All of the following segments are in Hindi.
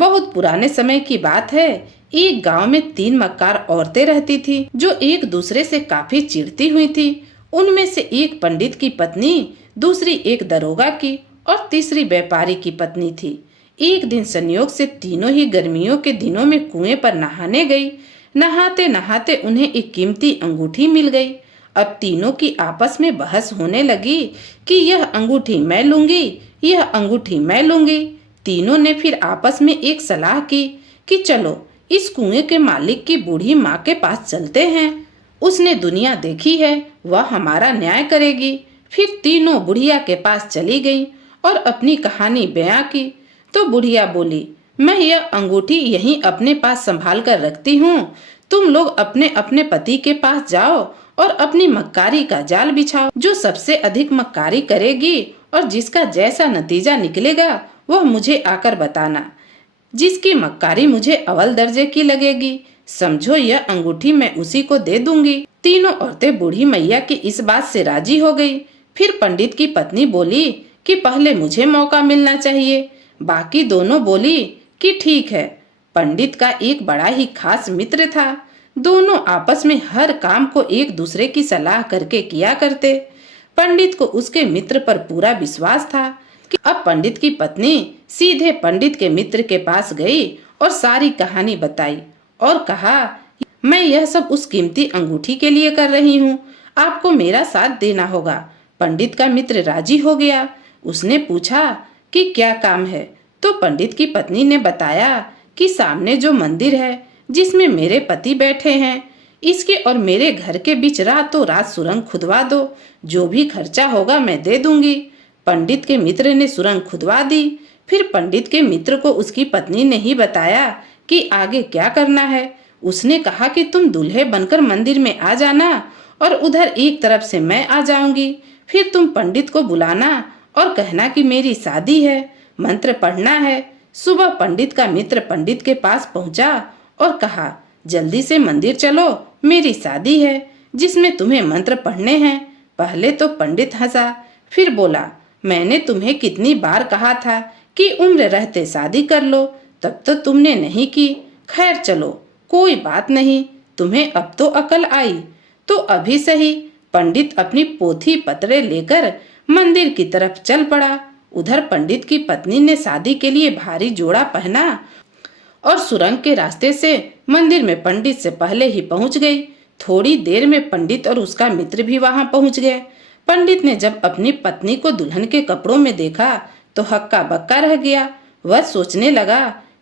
बहुत पुराने समय की बात है। एक गांव में 3 मक्कार औरतें रहती थी जो एक दूसरे से काफी चिढ़ती हुई थी। उनमें से एक पंडित की पत्नी, दूसरी एक दरोगा की और तीसरी व्यापारी की पत्नी थी। एक दिन संयोग से तीनों ही गर्मियों के दिनों में कुएं पर नहाने गई। नहाते नहाते उन्हें एक कीमती अंगूठी मिल गई। अब तीनों की आपस में बहस होने लगी कि यह अंगूठी मैं लूंगी, यह अंगूठी मैं लूंगी। तीनों ने फिर आपस में एक सलाह की कि चलो इस कुएं के मालिक की बूढ़ी माँ के पास चलते हैं। उसने दुनिया देखी है, वह हमारा न्याय करेगी। फिर तीनों बुढ़िया के पास चली गई और अपनी कहानी बयां की। तो बुढ़िया बोली, मैं यह अंगूठी यहीं अपने पास संभाल कर रखती हूँ। तुम लोग अपने अपने पति के पास जाओ और अपनी मक्कारी का जाल बिछाओ। जो सबसे अधिक मक्कारी करेगी और जिसका जैसा नतीजा निकलेगा वह मुझे आकर बताना। जिसकी मक्कारी मुझे अव्वल दर्जे की लगेगी, समझो यह अंगूठी मैं उसी को दे दूंगी। तीनों औरतें बूढ़ी मैया की इस बात से राजी हो गई। फिर पंडित की पत्नी बोली कि पहले मुझे मौका मिलना चाहिए। बाकी दोनों बोली कि ठीक है। पंडित का एक बड़ा ही खास मित्र था। दोनों आपस में हर काम को एक दूसरे की सलाह करके किया करते। पंडित को उसके मित्र पर पूरा विश्वास था कि अब पंडित की पत्नी सीधे पंडित के मित्र के पास गई और सारी कहानी बताई और कहा, मैं यह सब उस कीमती अंगूठी के लिए कर रही हूँ, आपको मेरा साथ देना होगा। पंडित का मित्र राजी हो गया। उसने पूछा कि क्या काम है, तो पंडित की पत्नी ने बताया कि सामने जो मंदिर है जिसमें मेरे पति बैठे हैं, इसके और मेरे घर के बीच रातों रात सुरंग खुदवा दो, जो भी खर्चा होगा मैं दे दूंगी। पंडित के मित्र ने सुरंग खुदवा दी। फिर पंडित के मित्र को उसकी पत्नी ने ही बताया कि आगे क्या करना है। उसने कहा कि तुम दूल्हे बनकर मंदिर में आ जाना और उधर एक तरफ से मैं आ जाऊंगी। फिर तुम पंडित को बुलाना और कहना कि मेरी शादी है, मंत्र पढ़ना है। सुबह पंडित का मित्र पंडित के पास पहुंचा और कहा, जल्दी से मंदिर चलो, मेरी शादी है जिसमें तुम्हें मंत्र पढ़ने हैं। पहले तो पंडित हंसा, फिर बोला, मैंने तुम्हें कितनी बार कहा था कि उम्र रहते शादी कर लो, तब तो तुमने नहीं की। खैर चलो, कोई बात नहीं, तुम्हें अब तो अकल आई तो अभी सही। पंडित अपनी पोथी पत्रे लेकर मंदिर की तरफ चल पड़ा। उधर पंडित की पत्नी ने शादी के लिए भारी जोड़ा पहना और सुरंग के रास्ते से मंदिर में पंडित से पहले ही पहुंच गई। थोड़ी देर में पंडित और उसका मित्र भी वहां पहुंच गए। पंडित ने जब अपनी पत्नी को दुल्हन के कपड़ों में देखा तो हक्का बक्का रह गया। वह सोचने लगा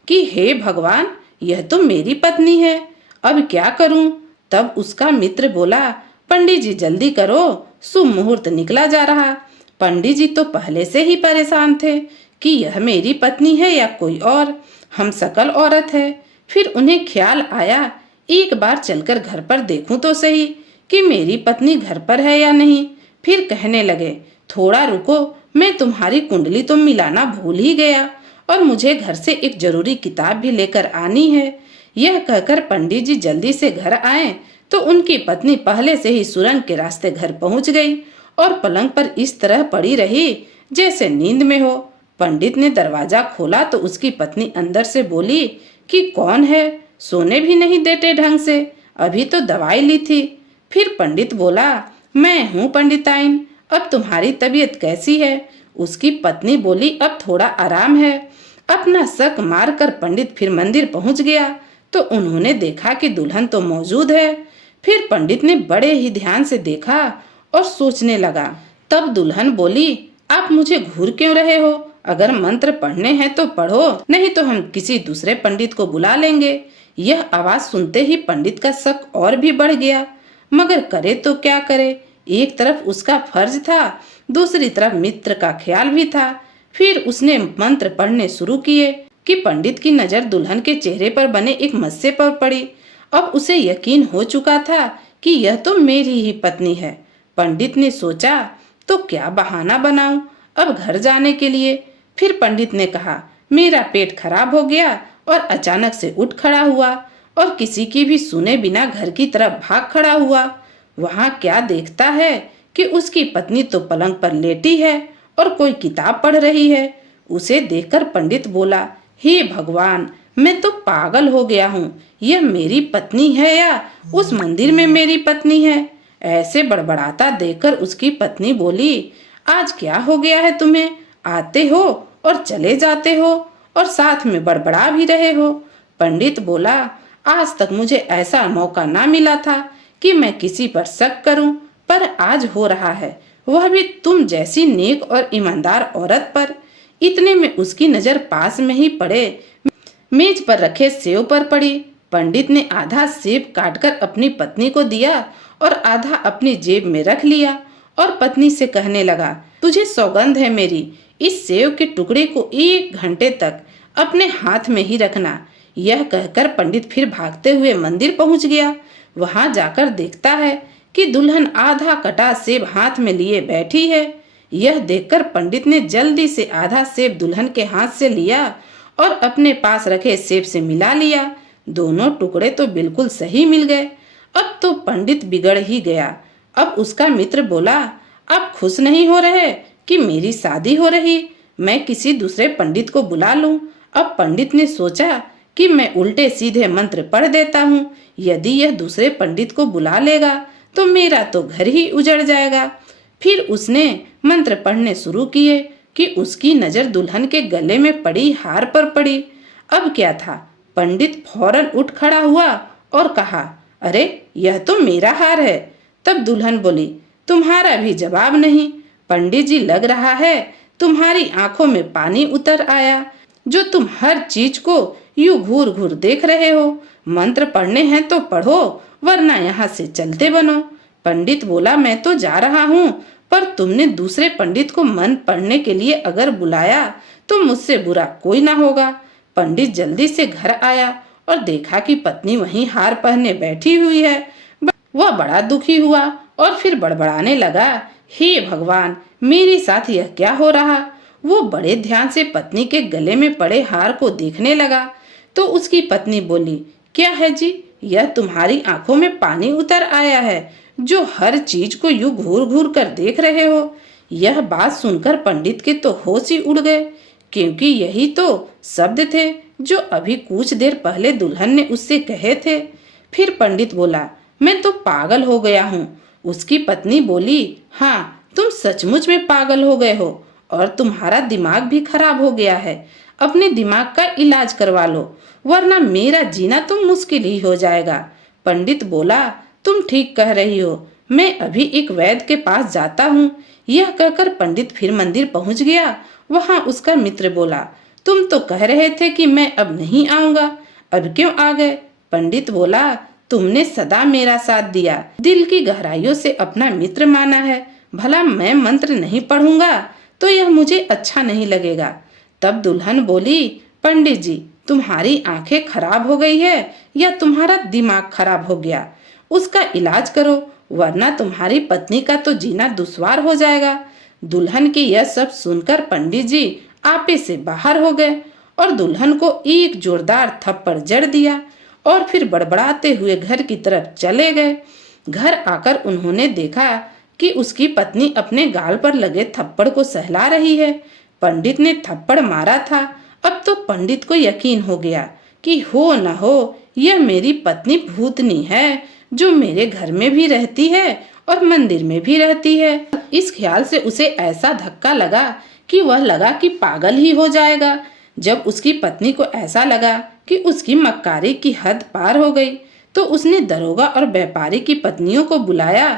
कि हे भगवान, यह तो मेरी पत्नी है, अब क्या करूं। तब उसका मित्र बोला, पंडित जी जल्दी करो, शुभ मुहूर्त निकला जा रहा। पंडित जी तो पहले से ही परेशान थे कि यह मेरी पत्नी है या कोई और, हम सकल औरत है। फिर उन्हें ख्याल आया, एक बार चलकर घर पर देखूं तो सही कि मेरी पत्नी घर पर है या नहीं। फिर कहने लगे, थोड़ा रुको, मैं तुम्हारी कुंडली तो मिलाना भूल ही गया और मुझे घर से एक जरूरी किताब भी लेकर आनी है। यह कहकर पंडित जी जल्दी से घर आए तो उनकी पत्नी पहले से ही सुरंग के रास्ते घर पहुंच गई और पलंग पर इस तरह पड़ी रही जैसे नींद में हो। पंडित ने दरवाजा खोला तो उसकी पत्नी अंदर से बोली कि कौन है, सोने भी नहीं देते ढंग से, अभी तो दवाई ली थी। फिर पंडित बोला, मैं हूँ पंडिताइन, अब तुम्हारी तबीयत कैसी है। उसकी पत्नी बोली, अब थोड़ा आराम है। अपना शक मार कर पंडित फिर मंदिर पहुंच गया तो उन्होंने देखा कि दुल्हन तो मौजूद है। फिर पंडित ने बड़े ही ध्यान से देखा और सोचने लगा। तब दुल्हन बोली, आप मुझे घूर क्यों रहे हो, अगर मंत्र पढ़ने हैं तो पढ़ो, नहीं तो हम किसी दूसरे पंडित को बुला लेंगे। यह आवाज सुनते ही पंडित का शक और भी बढ़ गया, मगर करे तो क्या करे। एक तरफ उसका फर्ज था, दूसरी तरफ मित्र का ख्याल भी था। फिर उसने मंत्र पढ़ने शुरू किए कि पंडित की नजर दुल्हन के चेहरे पर बने एक मस्से पर पड़ी। अब उसे यकीन हो चुका था कि यह तो मेरी ही पत्नी है। पंडित ने सोचा, तो क्या बहाना बनाऊं अब घर जाने के लिए। फिर पंडित ने कहा, मेरा पेट खराब हो गया और अचानक से उठ खड़ा हुआ और किसी की भी सुने बिना घर की तरफ भाग खड़ा हुआ। वहां क्या देखता है कि उसकी पत्नी तो पलंग पर लेटी है और कोई किताब पढ़ रही है। उसे देखकर पंडित बोला हे भगवान, मैं तो पागल हो गया हूँ। यह मेरी पत्नी है या उस मंदिर में मेरी पत्नी है? ऐसे बड़बड़ाता देखकर उसकी पत्नी बोली, आज क्या हो गया है तुम्हें? आते हो और चले जाते हो और साथ में बड़बड़ा भी रहे हो। पंडित बोला, आज तक मुझे ऐसा मौका ना मिला था कि मैं किसी पर शक करूं, पर आज हो रहा है, वह भी तुम जैसी नेक और ईमानदार औरत पर। इतने में उसकी नजर पास में ही पड़े मेज पर रखे सेव पर पड़ी। पंडित ने आधा सेब काटकर अपनी पत्नी को दिया और आधा अपनी जेब में रख लिया और पत्नी से कहने लगा, तुझे सौगंध है मेरी, इस सेव के टुकड़े को 1 घंटे तक अपने हाथ में ही रखना। यह कहकर पंडित फिर भागते हुए मंदिर पहुंच गया। वहां जाकर देखता है कि दुल्हन आधा कटा सेब हाथ में लिए बैठी है। यह देखकर पंडित ने जल्दी से आधा सेब दुल्हन के हाथ से लिया और अपने पास रखे सेब से मिला लिया। दोनों टुकड़े तो बिल्कुल सही मिल गए। अब तो पंडित बिगड़ ही गया। अब उसका मित्र बोला, आप खुश नहीं हो रहे कि मेरी शादी हो रही? मैं किसी दूसरे पंडित को बुला लूं। अब पंडित ने सोचा कि मैं उल्टे सीधे मंत्र पढ़ देता हूँ। यदि यह दूसरे पंडित को बुला लेगा तो मेरा तो घर ही उजड़ जाएगा। फिर उसने मंत्र पढ़ने शुरू किए कि उसकी नजर दुल्हन के गले में पड़ी हार पर पड़ी। अब क्या था, पंडित फौरन उठ खड़ा हुआ और कहा, अरे यह तो मेरा हार है। तब दुल्हन बोली, तुम्हारा भी जवाब नहीं। पंडित जी, लग रहा है तुम्हारी आंखों में पानी उतर आया, जो तुम हर चीज को यूं घूर घूर देख रहे हो। मंत्र पढ़ने हैं तो पढ़ो, वरना यहाँ से चलते बनो। पंडित बोला, मैं तो जा रहा हूँ, पर तुमने दूसरे पंडित को मंत्र पढ़ने के लिए अगर बुलाया तो मुझसे बुरा कोई ना होगा। पंडित जल्दी से घर आया और देखा कि पत्नी वहीं हार पहने बैठी हुई है। वह बड़ा दुखी हुआ और फिर बड़बड़ाने लगा, हे भगवान, मेरे साथ यह क्या हो रहा? वो बड़े ध्यान से पत्नी के गले में पड़े हार को देखने लगा तो उसकी पत्नी बोली, क्या है जी, यह तुम्हारी आंखों में पानी उतर आया है, जो हर चीज को यूं घूर घूर कर देख रहे हो। यह बात सुनकर पंडित के तो होश ही उड़ गए, क्योंकि यही तो शब्द थे जो अभी कुछ देर पहले दुल्हन ने उससे कहे थे। फिर पंडित बोला, मैं तो पागल हो गया हूँ। उसकी पत्नी बोली, हाँ, तुम सचमुच में पागल हो गए हो और तुम्हारा दिमाग भी खराब हो गया है। अपने दिमाग का इलाज करवा लो, वरना मेरा जीना तो मुश्किल ही हो जाएगा। पंडित बोला, तुम ठीक कह रही हो, मैं अभी एक वैद्य के पास जाता हूँ। यह कहकर पंडित फिर मंदिर पहुँच गया। वहाँ उसका मित्र बोला, तुम तो कह रहे थे कि मैं अब नहीं आऊंगा, अब क्यों आ गए? पंडित बोला, तुमने सदा मेरा साथ दिया, दिल की गहराइयों से अपना मित्र माना है। भला मैं मंत्र नहीं पढ़ूंगा तो यह मुझे अच्छा नहीं लगेगा। तब दुल्हन बोली, पंडित जी, तुम्हारी आंखें खराब हो गई है या तुम्हारा दिमाग खराब हो गया? उसका इलाज करो, वरना तुम्हारी पत्नी का तो जीना दुश्वार हो जाएगा। दुल्हन की यह सब सुनकर पंडित जी आपे से बाहर हो गए और दुल्हन को एक जोरदार थप्पड़ जड़ दिया और फिर बड़बड़ाते हुए घर की तरफ चले गए। घर आकर उन्होंने देखा कि उसकी पत्नी अपने गाल पर लगे थप्पड़ को सहला रही है। पंडित ने थप्पड़ मारा था। अब तो पंडित को यकीन हो गया कि हो न हो यह मेरी पत्नी भूतनी है, जो मेरे घर में भी रहती है और मंदिर में भी रहती है। इस ख्याल से उसे ऐसा धक्का लगा कि वह लगा कि पागल ही हो जाएगा। जब उसकी पत्नी को ऐसा लगा कि उसकी मक्कारी की हद पार हो गई, तो उसने दरोगा और व्यापारी की पत्नियों को बुलाया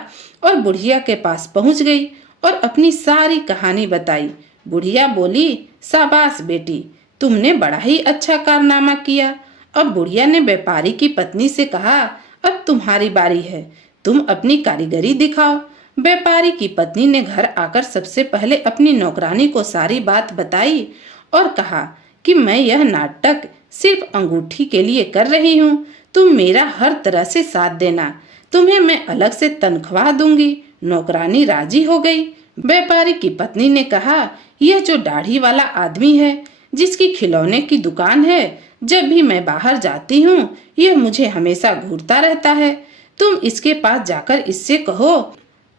और बुढ़िया के पास पहुंच गई और अपनी सारी कहानी बताई। बुढ़िया बोली, शाबाश बेटी, तुमने बड़ा ही अच्छा कारनामा किया। अब बुढ़िया ने व्यापारी की पत्नी से कहा, अब तुम्हारी बारी है, तुम अपनी कारीगरी दिखाओ। व्यापारी की पत्नी ने घर आकर सबसे पहले अपनी नौकरानी को सारी बात बताई और कहा कि मैं यह नाटक सिर्फ अंगूठी के लिए कर रही हूँ, तुम मेरा हर तरह से साथ देना, तुम्हें मैं अलग से तनख्वाह दूंगी। नौकरानी राजी हो गई। व्यापारी की पत्नी ने कहा, यह जो दाढ़ी वाला आदमी है, जिसकी खिलौने की दुकान है, जब भी मैं बाहर जाती हूँ यह मुझे हमेशा घूरता रहता है। तुम इसके पास जाकर इससे कहो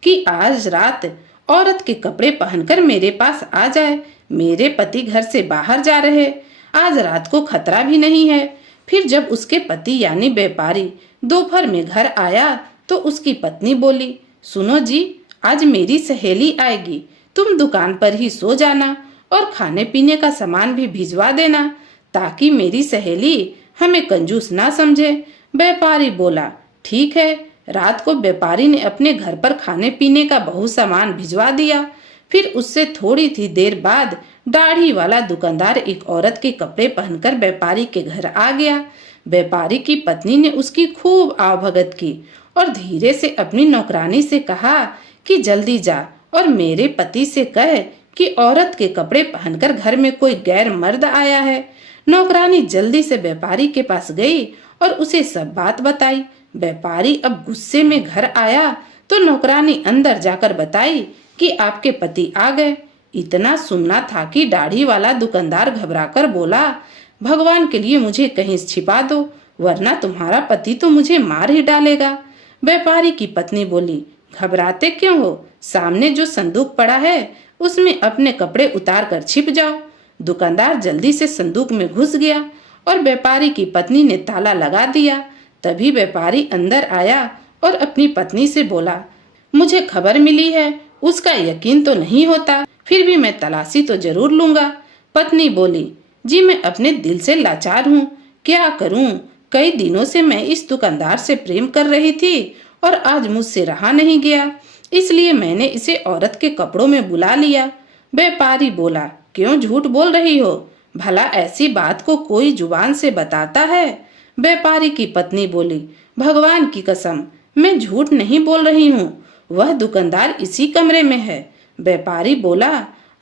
कि आज रात औरत के कपड़े पहनकर मेरे पास आ जाए। मेरे पति घर से बाहर जा रहे, आज रात को खतरा भी नहीं है। फिर जब उसके पति यानी व्यापारी दोपहर में घर आया तो उसकी पत्नी बोली, सुनो जी, आज मेरी सहेली आएगी, तुम दुकान पर ही सो जाना और खाने पीने का सामान भी भिजवा देना, ताकि मेरी सहेली हमें कंजूस ना समझे। व्यापारी बोला, ठीक है। रात को व्यापारी ने अपने घर पर खाने पीने का बहुत सामान भिजवा दिया। फिर उससे थोड़ी थी देर बाद दाढ़ी वाला दुकानदार एक औरत के कपड़े पहनकर व्यापारी के घर आ गया। व्यापारी की पत्नी ने उसकी खूब आवभगत की और धीरे से अपनी नौकरानी से कहा कि जल्दी जा और मेरे पति से कह कि औरत के कपड़े पहनकर घर में कोई गैर मर्द आया है। नौकरानी जल्दी से व्यापारी के पास गई और उसे सब बात बताई। व्यापारी अब गुस्से में घर आया तो नौकरानी अंदर जाकर बताई कि आपके पति आ गए। इतना सुनना था कि दाढ़ी वाला दुकानदार घबराकर बोला, भगवान के लिए मुझे कहीं छिपा दो, वरना तुम्हारा पति तो मुझे मार ही डालेगा। व्यापारी की पत्नी बोली, घबराते क्यों हो, सामने जो संदूक पड़ा है उसमें अपने कपड़े उतार कर छिप जाओ। दुकानदार जल्दी से संदूक में घुस गया और व्यापारी की पत्नी ने ताला लगा दिया। तभी व्यापारी अंदर आया और अपनी पत्नी से बोला, मुझे खबर मिली है, उसका यकीन तो नहीं होता, फिर भी मैं तलाशी तो जरूर लूंगा। पत्नी बोली, जी मैं अपने दिल से लाचार हूँ, क्या करूँ, कई दिनों से मैं इस दुकानदार से प्रेम कर रही थी और आज मुझसे रहा नहीं गया, इसलिए मैंने इसे औरत के कपड़ों में बुला लिया। व्यापारी बोला, क्यों झूठ बोल रही हो, भला ऐसी बात को कोई जुबान से बताता है? व्यापारी की पत्नी बोली, भगवान की कसम, मैं झूठ नहीं बोल रही हूँ, वह दुकानदार इसी कमरे में है। व्यापारी बोला,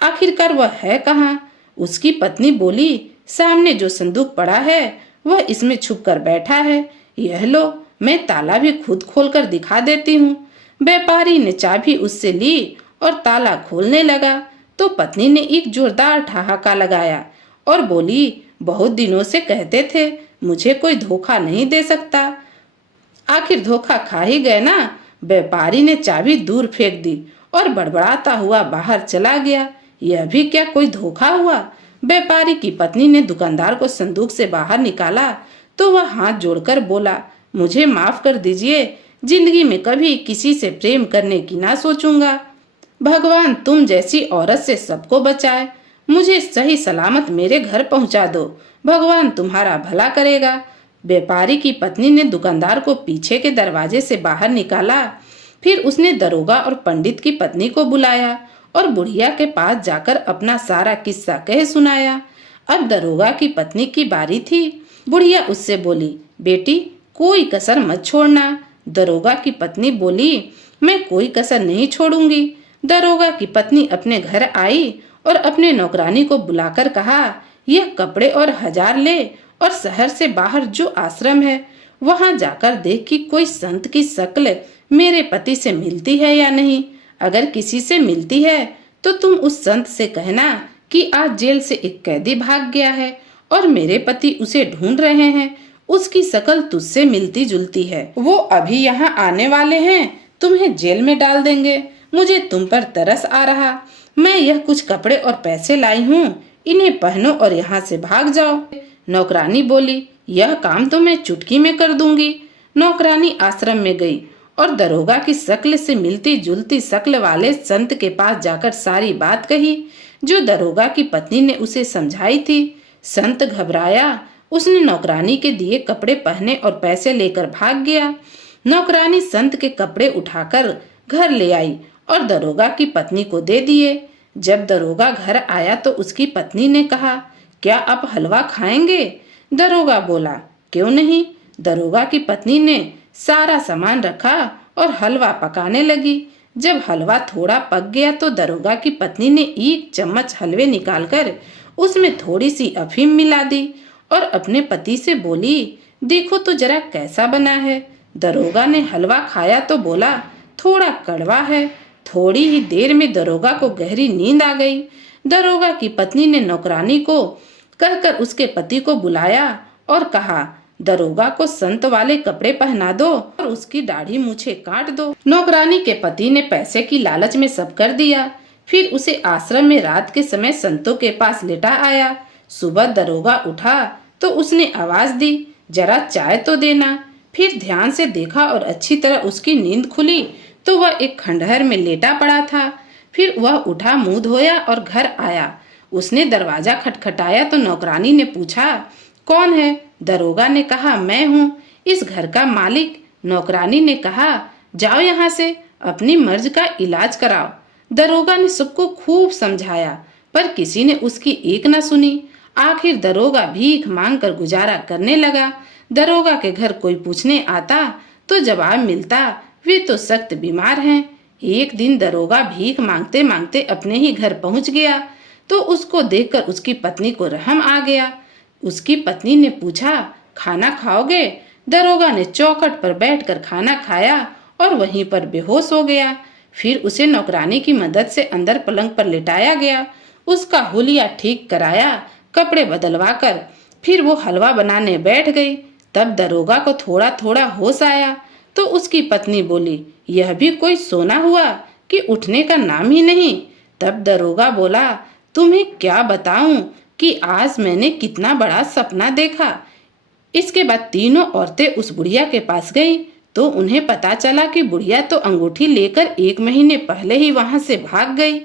आखिरकार वह है कहाँ? उसकी पत्नी बोली, सामने जो संदूक पड़ा है वह इसमें छुप कर बैठा है, यह लो, मैं ताला भी खुद खोलकर दिखा देती हूँ। व्यापारी ने चाबी उससे ली और ताला खोलने लगा तो पत्नी ने एक जोरदार ठहाका लगाया और बोली, बहुत दिनों से कहते थे मुझे कोई धोखा नहीं दे सकता, आखिर धोखा खा ही गए ना। व्यापारी ने चाबी दूर फेंक दी और बड़बड़ाता हुआ बाहर चला गया। यह भी क्या कोई धोखा हुआ? व्यापारी की पत्नी ने दुकानदार को संदूक से बाहर निकाला तो वह हाथ जोड़कर बोला, मुझे माफ कर दीजिए, जिंदगी में कभी किसी से प्रेम करने की ना सोचूंगा। भगवान तुम जैसी औरत से सबको बचाए, मुझे सही सलामत मेरे घर पहुंचा दो, भगवान तुम्हारा भला करेगा। व्यापारी की पत्नी ने दुकानदार को पीछे के दरवाजे से बाहर निकाला। फिर उसने दरोगा और पंडित की पत्नी को बुलाया और बुढ़िया के पास जाकर अपना सारा किस्सा कह सुनाया। अब दरोगा की पत्नी की बारी थी। बुढ़िया उससे बोली, बेटी कोई कसर मत छोड़ना। दरोगा की पत्नी बोली, मैं कोई कसर नहीं छोड़ूंगी। दरोगा की पत्नी अपने घर आई और अपने नौकरानी को बुलाकर कहा, यह कपड़े और 1000 ले और शहर से बाहर जो आश्रम है वहां जाकर देख कि कोई संत की शक्ल मेरे पति से मिलती है या नहीं। अगर किसी से मिलती है तो तुम उस संत से कहना कि आज जेल से एक कैदी भाग गया है और मेरे पति उसे ढूंढ रहे हैं, उसकी शक्ल तुझसे मिलती जुलती है, वो अभी यहाँ आने वाले हैं, तुम्हें जेल में डाल देंगे। मुझे तुम पर तरस आ रहा, मैं यह कुछ कपड़े और पैसे लाई हूँ, इन्हें पहनो और यहाँ से भाग जाओ। नौकरानी बोली, यह काम तो मैं चुटकी में कर दूंगी। नौकरानी आश्रम में गई और दरोगा की शक्ल से मिलती जुलती शक्ल वाले संत के पास जाकर सारी बात कही जो दरोगा की पत्नी ने उसे समझाई थी। संत घबराया, उसने नौकरानी के दिए कपड़े पहने और पैसे लेकर भाग गया। नौकरानी संत के कपड़े उठाकर घर ले आई और दरोगा की पत्नी को दे दिए। जब दरोगा घर आया तो उसकी पत्नी ने कहा, क्या आप हलवा खाएंगे? दरोगा बोला, क्यों नहीं। दरोगा की पत्नी ने सारा सामान रखा और हलवा पकाने लगी। जब हलवा थोड़ा पक गया तो दरोगा की पत्नी ने 1 चम्मच हलवे निकालकर उसमें थोड़ी सी अफीम मिला दी और अपने पति से बोली, देखो तो जरा कैसा बना है। दरोगा ने हलवा खाया तो बोला, थोड़ा कड़वा है। थोड़ी ही देर में दरोगा को गहरी नींद आ गई। दरोगा की पत्नी ने नौकरानी को कहकर उसके पति को बुलाया और कहा, दरोगा को संत वाले कपड़े पहना दो और उसकी दाढ़ी मूछें काट दो। नौकरानी के पति ने पैसे की लालच में सब कर दिया। फिर उसे आश्रम में रात के समय संतों के पास लेटा आया। सुबह दरोगा उठा तो उसने आवाज दी, जरा चाय तो देना। फिर ध्यान से देखा और अच्छी तरह उसकी नींद खुली तो वह एक खंडहर में लेटा पड़ा था। फिर वह उठा, मुंह धोया और घर आया। उसने दरवाजा खटखटाया तो नौकरानी ने पूछा, कौन है? दरोगा ने कहा, मैं हूँ, इस घर का मालिक। नौकरानी ने कहा, जाओ यहाँ से, अपनी मर्ज का इलाज कराओ। दरोगा ने सबको खूब समझाया पर किसी ने उसकी एक न सुनी। आखिर दरोगा भीख मांग कर गुजारा करने लगा। दरोगा के घर कोई पूछने आता तो जवाब मिलता, वे तो सख्त बीमार हैं। एक दिन दरोगा भीख मांगते मांगते अपने ही घर पहुंच गया तो उसको देखकर उसकी पत्नी को रहम आ गया। उसकी पत्नी ने पूछा, खाना खाओगे? दरोगा ने चौखट पर बैठकर खाना खाया और वहीं पर बेहोश हो गया। फिर उसे नौकरानी की मदद से अंदर पलंग पर लिटाया गया, उसका हुलिया ठीक कराया, कपड़े बदलवा कर फिर वो हलवा बनाने बैठ गई। तब दरोगा को थोड़ा थोड़ा होश आया तो उसकी पत्नी बोली, यह भी कोई सोना हुआ कि उठने का नाम ही नहीं। तब दरोगा बोला, तुम्हें क्या बताऊं कि आज मैंने कितना बड़ा सपना देखा। इसके बाद तीनों औरतें उस बुढ़िया के पास गई तो उन्हें पता चला कि बुढ़िया तो अंगूठी लेकर 1 महीने पहले ही वहां से भाग गई।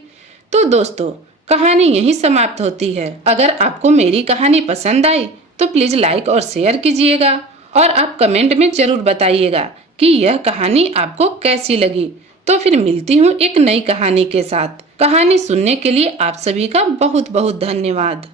तो दोस्तों, कहानी यहीं समाप्त होती है। अगर आपको मेरी कहानी पसंद आई तो प्लीज लाइक और शेयर कीजिएगा और आप कमेंट में जरूर बताइएगा कि यह कहानी आपको कैसी लगी। तो फिर मिलती हूँ एक नई कहानी के साथ। कहानी सुनने के लिए आप सभी का बहुत बहुत धन्यवाद।